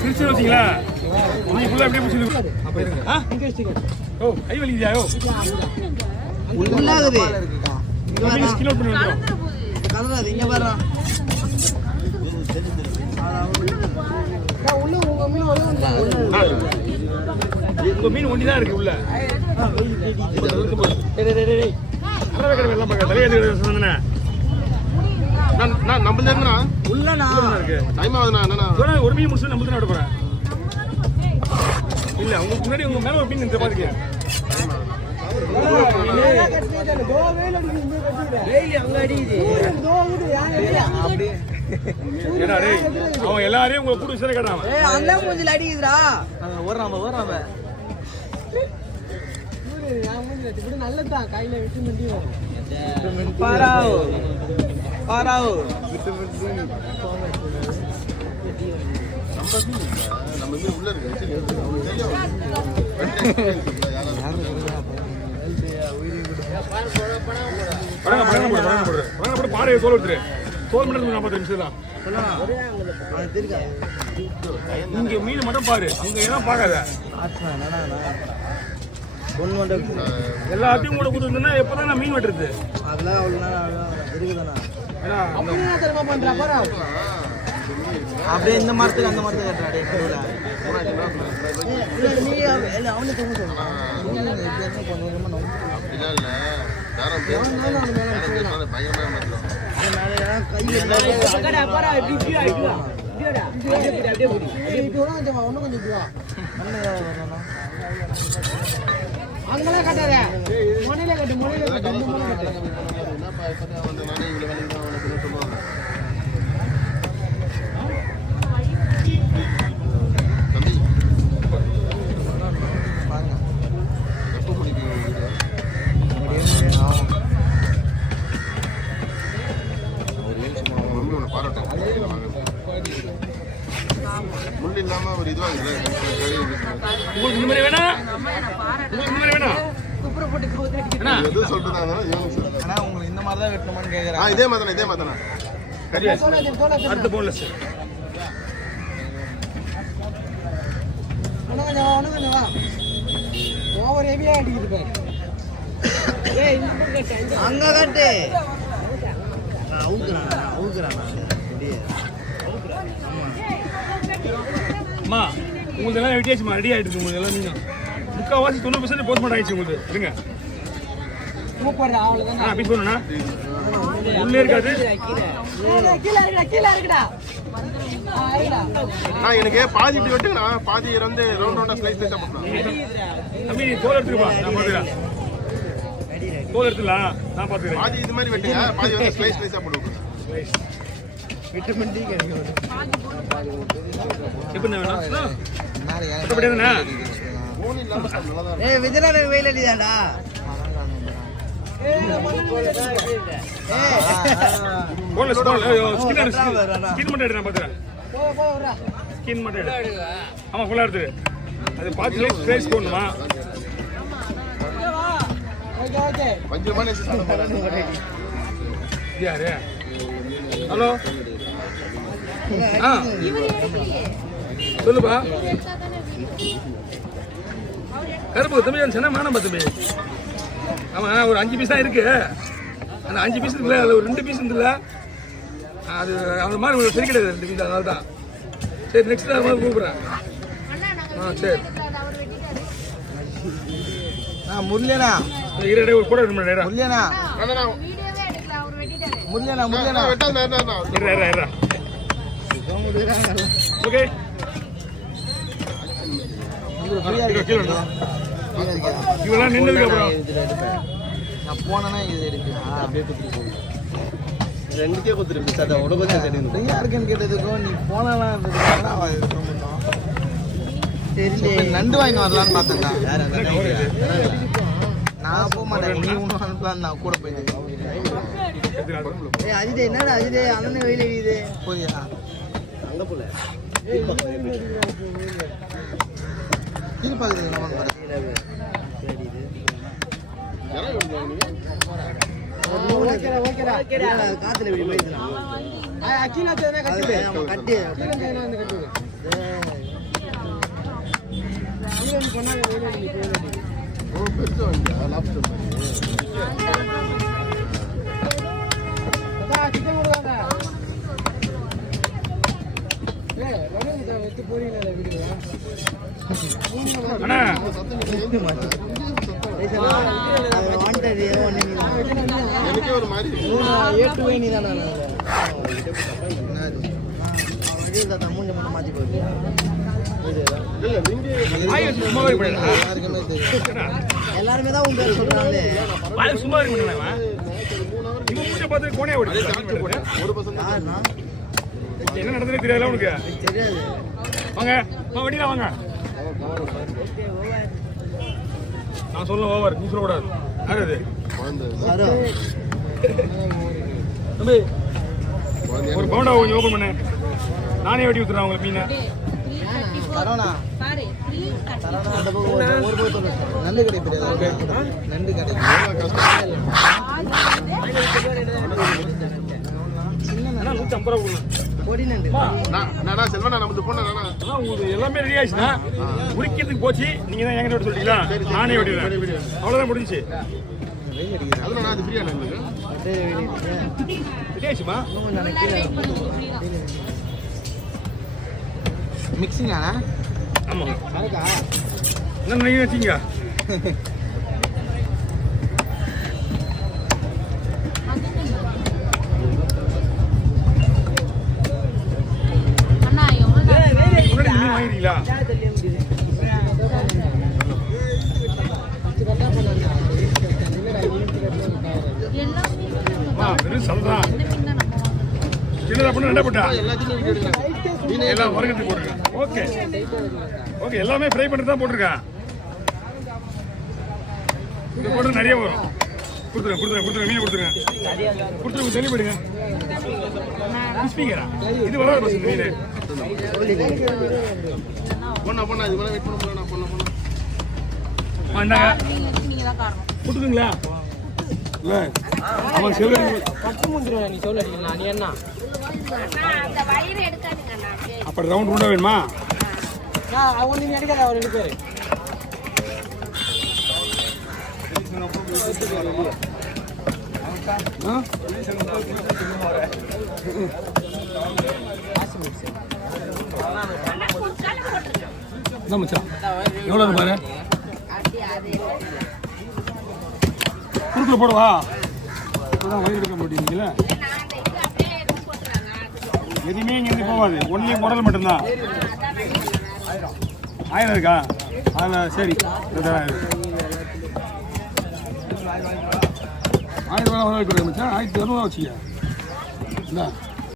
சிரிச்சு வச்சிங்களா நீ ஃபுல்லா அப்படியே புடிச்சு ஓ கை வலிக்குதா யோ உள்ளாகுது இங்க ஸ்கில் அவுட் பண்ணி வந்துறோம் கலராது இங்க பாரு உள்ள உங்க மீன் உங்க மீன் ஒண்டி தான் இருக்கு உள்ள டேய் அரவே கடை எல்லாம் பாக்க தலைய சொன்னனே நான் நம்மள இருக்கனா உள்ள நான் இருக்கு டைம் ஆகுதுனா என்னன்னா ஒரு மீன் முடிச்சு நம்ம தான் விட போறேன் இல்ல உங்களுக்கு முன்னாடி உங்க மேல ஒரு மீன் இந்த பாருங்க அவன் எல்லாரையும் உங்களை கூட்டு வச்சு கேட்டான் அந்த மூஞ்சில அடிக்குதுடா ஓடுறாம நல்லதுதான் கையில விட்டு பாராவோ நம்ம உள்ள இருக்கு பாறையை தோல் எடுத்துரு தோல் மட்டும் 40 நிமிஷம் தான் இங்க மீன் மட்டும் பாரு அங்க எல்லாம் பார்க்காத எல்லாத்தையும் கூட கொடுத்துருந்தா எப்பதான் நான் மீன் வெட்டுறது அப்படியே இந்த மரத்துக்கு அந்த மரத்துக்கு அங்கெல்லாம் கட்டாத மொனையில கட்டு முள் இல்லாம ஒரு இதுவா உங்களுக்கு இந்த மாதிரி வேணா எது சொல்றாங்க உங்களுக்கு இந்த மாதிரி தான் வெட்டணுமான்னு கேக்குறேன் இதே மாதிரி தானே அடுத்த போன்லெஸ் ஓவர் ஹெவியா அடிக்குது பாரு அங்க கட்டு அவுக்குறான் அம்மா உங்களுக்கு எல்லாம் வெட்டியாச்சுமா ரெடி ஆயிட்டு உங்களுக்கு எல்லாம் நீங்க 90% போஸ்ட்மார்ட்டம் ஆயிடுச்சு உங்களுக்கு இருங்க பீஸ் பண்ணணும்னா உள்ளே இருக்காது எனக்கு பாதி இப்படி வெட்டுங்கண்ணா பாதி வந்து ரவுண்டா ஸ்லைஸ் தம்பி தோல் எடுத்துருப்பா நான் பாத்துக்கிறேன் தோல் எடுத்துலாம் நான் பாத்துக்கிறேன் பாதி இது மாதிரி வெட்டுங்க பாதி வந்து ஸ்லைஸ் ஸ்லைஸா போடுவோம் விட்டமின் டி கிடைக்கும் எப்படி வேணும் அப்படியே ஏய் விஜயநாத வெயில் அடிதாடா போன்லெஸ் ஸ்கின் மட்டும் எடு நான் பாத்துறேன் ஸ்கின் மட்டும் எடு ஆமா ஃபுல்லா எடுத்து அது பாத்து ஸ்லைஸ் போடணுமா கொஞ்சமான யாரு ஹலோ சொல்லுப்பா கருப்பு தம்பி சொன்னா மானம் தம்பி ஆமா ஒரு 5 பீஸ் தான் இருக்கு அந்த 5 பீஸ் இருக்குல்ல அதில் ஒரு 2 பீஸ் இருந்துல்ல அது அவன் மாதிரி சரி கிடையாது 2 பீஸ் அதனால தான் சரி நெக்ஸ்ட் அது மாதிரி கூப்பிட்றேன் சரி முருகனா இரடே ஒரு கூட எடுக்கணும் முருகனா ஓகே இவெல்லாம் நின்னதுக்கு அப்புறம் நான் போனேன்னா இது இருக்கு ரெண்டுக்கே கொடுத்துருக்கு சார் உடம்பு ஃப்ரீயா இருக்குன்னு கேட்டதுக்கும் நீ போனலாம் சரி நண்டு வாங்கி வரலான்னு பார்த்தேன்டா நான் போக மாட்டேன் நீ ஒன்றும் அனுப்பலாம் நான் கூட போயிட்டேன் அஜிதே என்னடா அஜிதே அண்ணன் வெயில் அடிக்குது போதியா அங்கே போல கீழ் பார்க்குறது நம்ம காத்துல இப்படி போயிடுறான் அது நம்ம கட்டி ஓ பெருசு வாங்கியா லாப்ஸ்டர் அண்ணா வாண்டது எனக்கே ஒரு மாதிரி மூஞ்ச மட்டும் மாற்றி போகுது இல்ல நீங்க வாயை சும்மாவே இருப்பா. எல்லாருமே தான் உங்க பேர் சொல்றாங்களே. வாயை சும்மா இருக்க மாட்டானே இவன். இவன் மூஞ்ச பார்த்து கோணையா ஓடி ஒரு பசங்க யாருண்ணா? என்ன நடந்ததுன்னு தெரியல உனக்கு. தெரியாது. வாங்க வண்டியில வாங்க. நான் சொல்ல ஓவர் நீ சொல்லக்கூடாது. யாரு அது குழந்தை யாரோ? தம்பி ஒரு பவுண்டா கொஞ்சம் ஓப்பன் பண்ணு. நானே வெட்டி ஊத்துறேன் உங்களுக்கு மீனை. தரோண்ணா. தரோண்ணா, அந்த பக்கம் ஒரு போய் சொல்லு. நண்டு கடை தெரியாது. நண்டு கடை. அண்ணா 150 ரூபா கொடுங்க. பொடி நண்டு. நானா செல்வனா நம்ம போனா நானா அண்ணா உங்களுக்கு எல்லாமே ரெடி ஆயிடுச்சுன்னா உரிக்கிறதுக்கு போச்சு. நீங்க தான் என்கிட்ட வெட்ட சொல்லிட்டீங்களா? நானே வெட்டிடுறேன். அவ்வளோதான் முடிஞ்சுச்சு. அதுல நான் அது ஃப்ரீயா எனக்கு ரெடி ஆயிடுச்சுமா? மிக்சிங் ஆனா? ஆமாம். என்ன நீங்கள் வச்சிங்க? முன்னாடி மீன் வாங்கிட்டீங்களா? வெறும் சல்தான் சின்னதா பண்ண ரெண்டா போட்டா எல்லாத்தையும் வீடியோ எடுக்கிறேன் எல்லாம் வறுக்கிறதுக்கு போட்டுருக்கேன். ஓகே ஓகே எல்லாமே ஃப்ரை பண்ணிட்டு தான் போட்டிருக்கேன். இது போட்டு நிறைய வரும். கொடுத்துருங்க மீன் கொடுத்துருங்க தெளி போயிடுங்க. கிறிஸ்பிங்கரா இது வராது பஸ் இந்த மீன். போனா இது மேல வெயிட் பண்ண போறேன் நான் போனா இந்தாங்க கொடுத்துங்களா? இல்லை அவன் செவ்வளோ அப்படி ரவுண்ட் ரவுண்டாக வேணுமா? என்ன மச்சான் எவ்வளோ பாரு குறுக்கில் போடுவா. இப்போதான் வயிறு எடுக்க மாட்டீங்களா? எதுவுமே இங்கேருந்து போகாது. ஒன்லி குடல் மட்டும்தான். 1000 இருக்கா? அதில் சரி 2000 ரூபா வச்சுக்க. என்ன